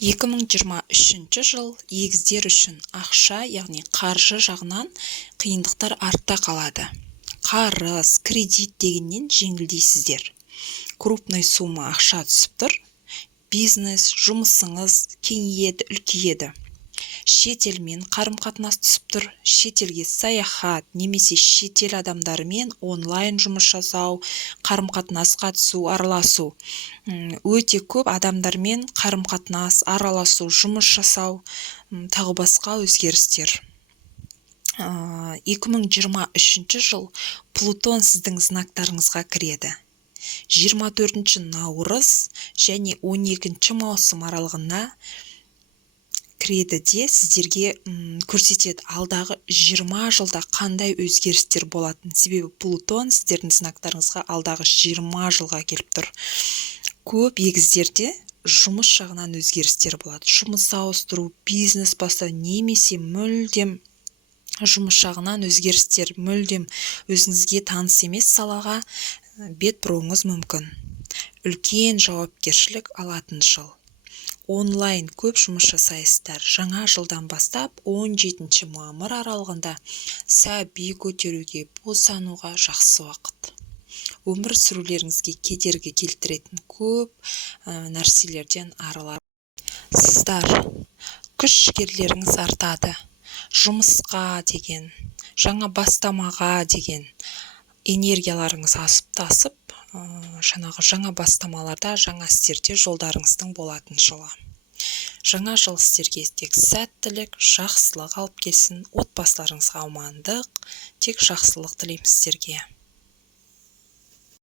2023 жыл егіздер үшін ақша, яғни қаржы жағынан қиындықтар артта қалады. Қарыз, кредит дегеннен жеңілдейсіздер. Крупный сумма ақша түсіп тұр. Бизнес, жұмысыңыз кеңейеді, үлкейеді. Шетелмен қарым-қатынас түсіп тұр. Шетелге саяхат, немесе шетел адамдарымен онлайн жұмыс жасау, қарым-қатынас қатысу, араласу. Өте көп адамдармен қарым-қатынас, араласу, жұмыс жасау, тағы басқа өзгерістер. 2023 жыл Плутон сіздің знактарыңызға кіреді. 24 наурыз және 12 маусым аралығында кіреді де сіздерге көрсетеді алдағы 20 жылда қандай өзгерістер болатын. Себебі Плутон сіздердің знактарыңызға алдағы 20 жылға келіп тұр. Көп егіздерде жұмыс жағынан өзгерістер болады. Жұмыс ауыстыру, бизнес бастау, немесе мүлдем жұмыс жағынан өзгерістер, мүлдем өзіңізге таныс емес салаға бет бұруыңыз мүмкін. Үлкен жауапкершілік алатын жыл. Онлайн көп жұмыс жасайсыздар. Жаңа жылдан бастап 17 мамыр аралығында сәби көтеруге, босануға жақсы уақыт. Өмір сүрулеріңізге кедергі келтіретін көп нәрселерден арылар. Сіздар күш-жігерлеріңіз артады. Жұмысқа деген, жаңа бастамаға деген энергияларыңыз асып-тасып, жаңа бастамаларда, жаңа істерде жолдарыңыздың болатын жылы. Жаңа жыл сіздерге тек сәттілік, жақсылық алып келсін, отбасыларыңызға амандық, тек жақсылық тілеймін сіздерге.